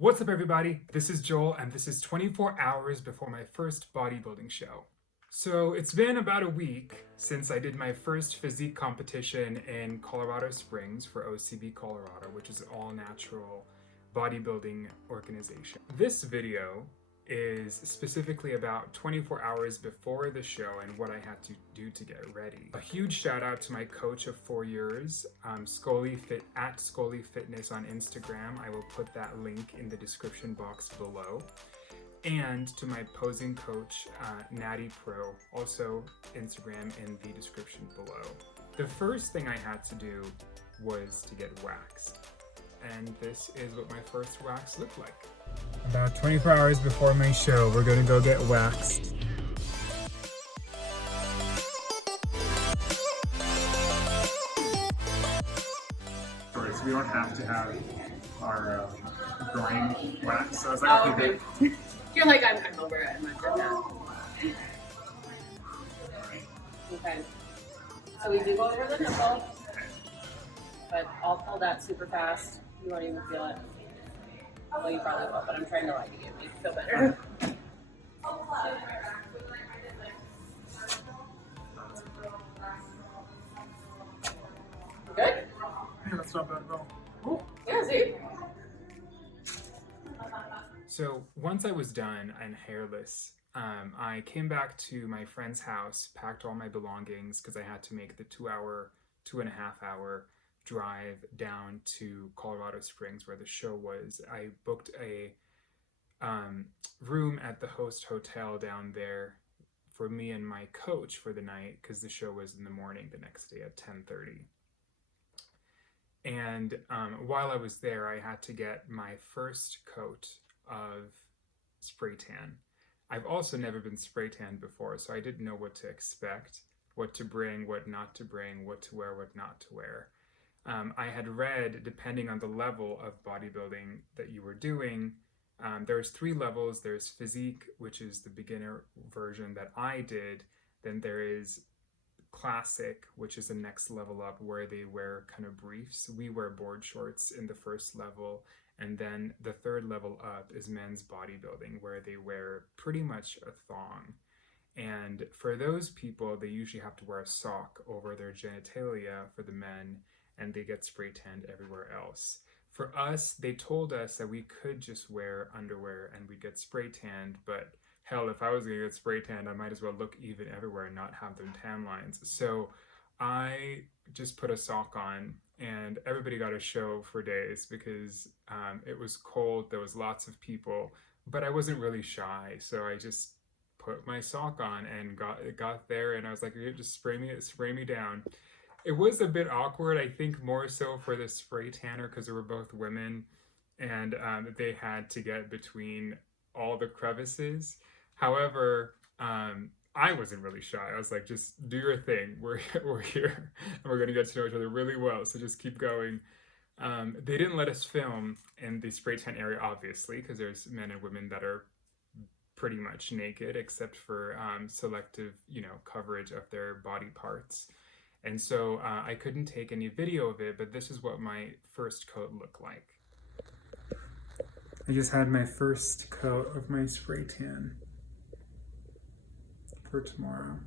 What's up, everybody? This is Joel, and this is 24 hours before my first bodybuilding show. So it's been about a week since I did my first physique competition in Colorado Springs for OCB Colorado, which is an all-natural bodybuilding organization. This video is specifically about 24 hours before the show and what I had to do to get ready. A huge shout out to my coach of 4 years, at Scully Fitness on Instagram. I will put that link in the description box below. And to my posing coach, Natty Pro, also Instagram in the description below. The first thing I had to do was to get waxed. And this is what my first wax looked like. About 24 hours before my show, we're gonna go get waxed. So we don't have to have our groin wax. So I was like, okay. You're like, I'm over it. I'm not doing that. Okay. So we do go over the nipple, but I'll pull that super fast. You won't even feel it. Well, you probably will, but I'm trying to like make you feel better. Good? Yeah, that's not bad at all. Oh, yeah, see? So once I was done and hairless, I came back to my friend's house, packed all my belongings because I had to make the 2.5 hour drive down to Colorado Springs where the show was. I booked a room at the host hotel down there for me and my coach for the night because the show was in the morning the next day at 10:30. And while I was there, I had to get my first coat of spray tan. I've also never been spray tanned before, so I didn't know what to expect, what to bring, what not to bring, what to wear, what not to wear. I had read, depending on the level of bodybuilding that you were doing, there's 3 levels. There's physique, which is the beginner version that I did. Then there is classic, which is the next level up where they wear kind of briefs. We wear board shorts in the first level. And then the 3rd level up is men's bodybuilding, where they wear pretty much a thong. And for those people, they usually have to wear a sock over their genitalia for the men, and they get spray tanned everywhere else. For us, they told us that we could just wear underwear and we'd get spray tanned, but hell, if I was gonna get spray tanned, I might as well look even everywhere and not have them tan lines. So I just put a sock on, and everybody got a show for days because it was cold, there was lots of people, but I wasn't really shy, so I just put my sock on and got there, and I was like, just spray me down. It was a bit awkward, I think more so for the spray tanner because they were both women, and they had to get between all the crevices. However, I wasn't really shy. I was like, just do your thing. We're here, and we're gonna get to know each other really well. So just keep going. They didn't let us film in the spray tan area, obviously, because there's men and women that are pretty much naked, except for selective, coverage of their body parts. And so I couldn't take any video of it, but this is what my first coat looked like. I just had my first coat of my spray tan for tomorrow.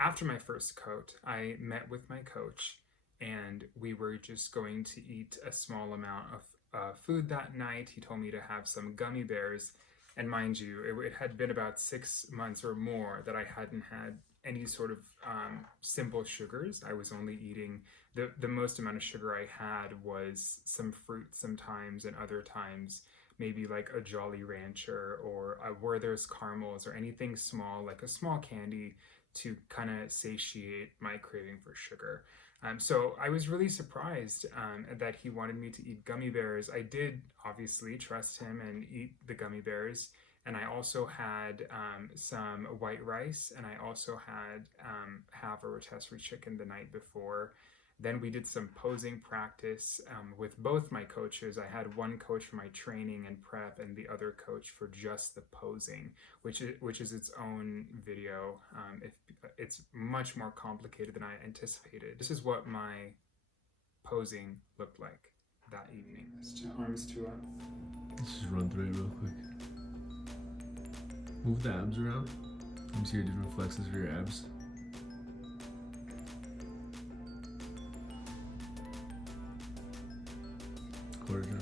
After my first coat, I met with my coach, and we were just going to eat a small amount of food that night. He told me to have some gummy bears, and mind you, it had been about 6 months or more that I hadn't had any sort of simple sugars. I was only eating, the most amount of sugar I had was some fruit sometimes, and other times maybe like a Jolly Rancher or a Werther's caramels or anything small, like a small candy to kind of satiate my craving for sugar. So I was really surprised that he wanted me to eat gummy bears. I did obviously trust him and eat the gummy bears. And I also had some white rice, and I also had half a rotisserie chicken the night before. Then we did some posing practice with both my coaches. I had one coach for my training and prep, and the other coach for just the posing, which is its own video. It's much more complicated than I anticipated. This is what my posing looked like. that evening. Arms two up. Let's just run through it real quick. Move the abs around. Let me see your different flexes for your abs. Quarter turn.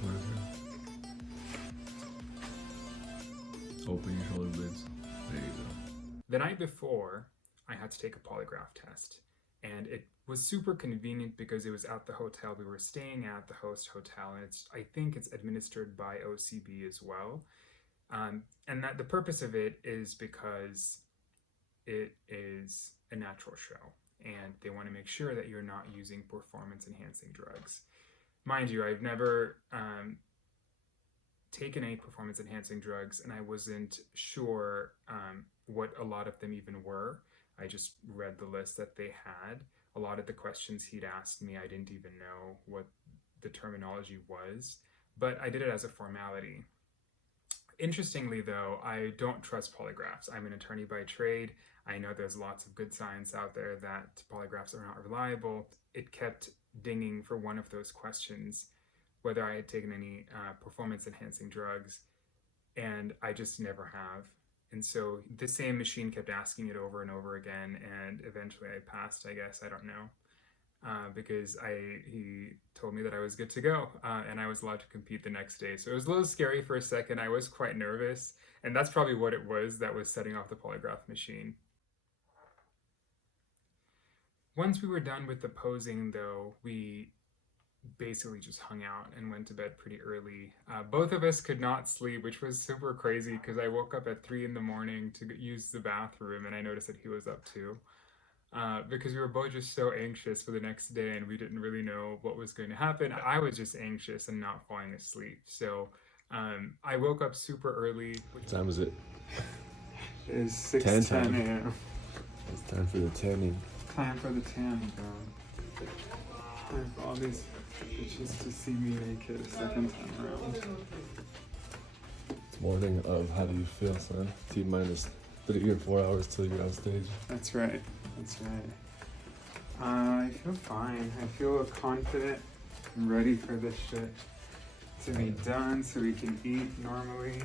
Quarter turn. Open your shoulder blades. There you go. The night before, I had to take a polygraph test, and it was super convenient because it was at the hotel we were staying at, the host hotel, and I think it's administered by OCB as well. And that the purpose of it is because it is a natural show, and they want to make sure that you're not using performance-enhancing drugs. Mind you, I've never taken any performance-enhancing drugs, and I wasn't sure what a lot of them even were. I just read the list that they had. A lot of the questions he'd asked me, I didn't even know what the terminology was, but I did it as a formality. Interestingly, though, I don't trust polygraphs. I'm an attorney by trade. I know there's lots of good science out there that polygraphs are not reliable. It kept dinging for one of those questions, whether I had taken any performance-enhancing drugs, and I just never have. And so the same machine kept asking it over and over again, and eventually I passed, I guess. I don't know. Because he told me that I was good to go, and I was allowed to compete the next day. So it was a little scary for a second. I was quite nervous, and that's probably what it was that was setting off the polygraph machine. Once we were done with the posing, though, we basically just hung out and went to bed pretty early. Both of us could not sleep, which was super crazy because I woke up at 3 in the morning to use the bathroom, and I noticed that he was up too. Because we were both just so anxious for the next day, and we didn't really know what was going to happen. I was just anxious and not falling asleep. So I woke up super early. What time is it? It is 6:10 a.m. It's time for the tanning. Time for the tan, bro. Time for all these bitches to see me naked a second time around. It's morning of how do you feel, son? T-minus 3 or 4 hours till you're on stage. That's right. That's right. I feel fine. I feel confident and ready for this shit to be done so we can eat normally.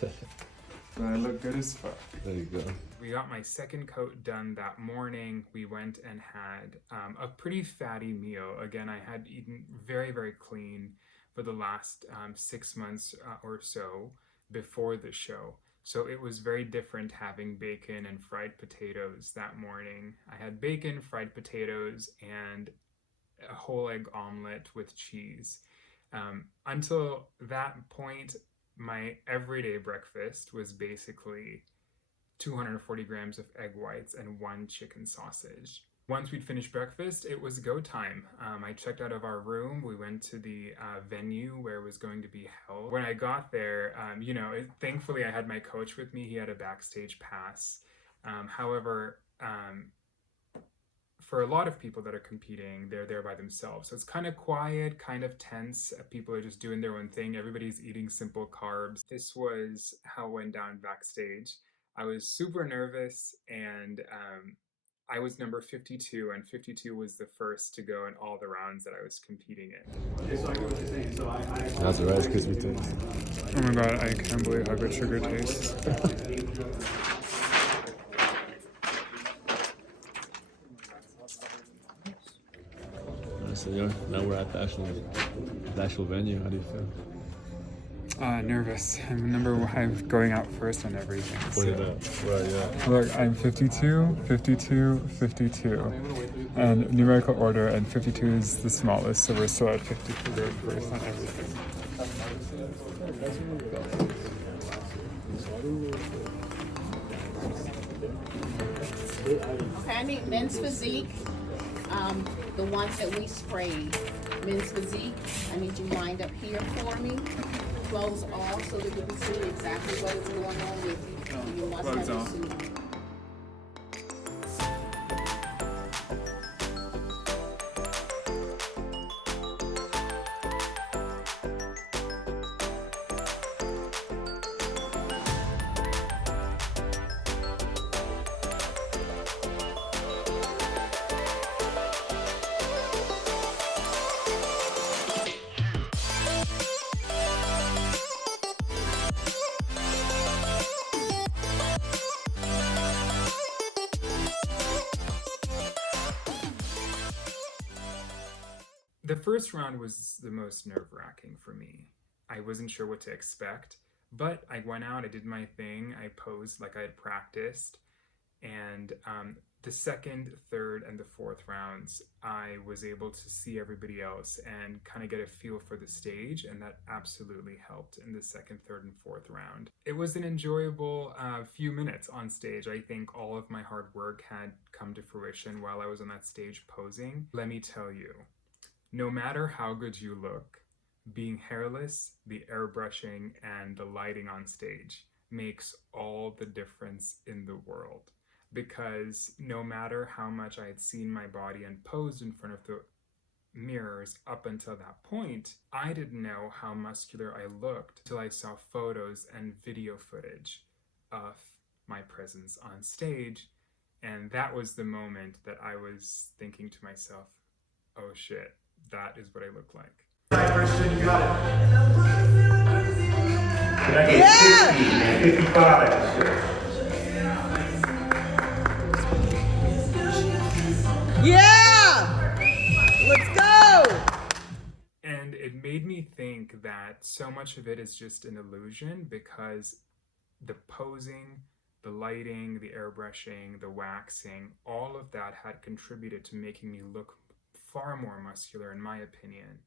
But I look good as fuck. There you go. We got my second coat done that morning. We went and had a pretty fatty meal. Again, I had eaten very, very clean for the last 6 months or so before the show. So it was very different having bacon and fried potatoes that morning. I had bacon, fried potatoes, and a whole egg omelet with cheese. Until that point, my everyday breakfast was basically 240 grams of egg whites and 1 chicken sausage. Once we'd finished breakfast, it was go time. I checked out of our room. We went to the venue where it was going to be held. When I got there, thankfully I had my coach with me. He had a Backstage pass. However, for a lot of people that are competing, they're there by themselves. So it's kind of quiet, kind of tense. People are just doing their own thing. Everybody's eating simple carbs. This was how it went down backstage. I was super nervous, and I was number 52, and 52 was the first to go in all the rounds that I was competing in. Okay, so I get what you're saying. So How's the Rice Krispie taste? Oh my god, I can't believe how good sugar tastes. So yeah, now we're at the actual venue. How do you feel? Nervous. I'm going out first on everything. Where you at? Where are you at? Look, I'm 52, 52, 52. And numerical order, and 52 is the smallest, so we're still at 52 going first on everything. Okay, I need men's physique, the ones that we sprayed. Men's physique, I need you lined up here for me. Clothes off so that we can see exactly what is going on with you. You must have your suit on. The first round was the most nerve-wracking for me. I wasn't sure what to expect, but I went out, I did my thing, I posed like I had practiced, and the second, third, and the fourth rounds, I was able to see everybody else and kind of get a feel for the stage, and that absolutely helped in the second, third, and fourth round. It was an enjoyable few minutes on stage. I think all of my hard work had come to fruition while I was on that stage posing. Let me tell you, no matter how good you look, being hairless, the airbrushing, and the lighting on stage makes all the difference in the world. Because no matter how much I had seen my body and posed in front of the mirrors up until that point, I didn't know how muscular I looked till I saw photos and video footage of my presence on stage. And that was the moment that I was thinking to myself, oh shit, that is what I look like. Christian, you got it. Can I get 60 and 55? Yeah! Let's go! And it made me think that so much of it is just an illusion, because the posing, the lighting, the airbrushing, the waxing, all of that had contributed to making me look far more muscular, in my opinion.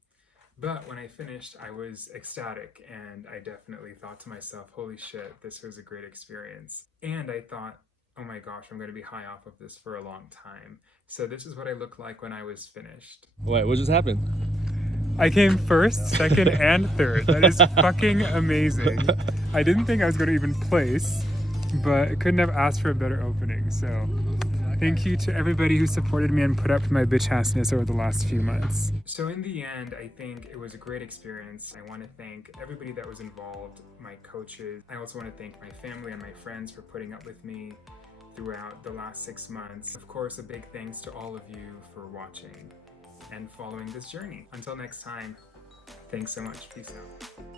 But when I finished, I was ecstatic, and I definitely thought to myself, holy shit, this was a great experience. And I thought, oh my gosh, I'm going to be high off of this for a long time. So this is what I looked like when I was finished. Wait, what just happened? I came first, second, and third. That is fucking amazing. I didn't think I was going to even place, but I couldn't have asked for a better opening. So thank you to everybody who supported me and put up with my bitch-assness over the last few months. So in the end, I think it was a great experience. I want to thank everybody that was involved, my coaches. I also want to thank my family and my friends for putting up with me throughout the last 6 months. Of course, a big thanks to all of you for watching and following this journey. Until next time, thanks so much. Peace out.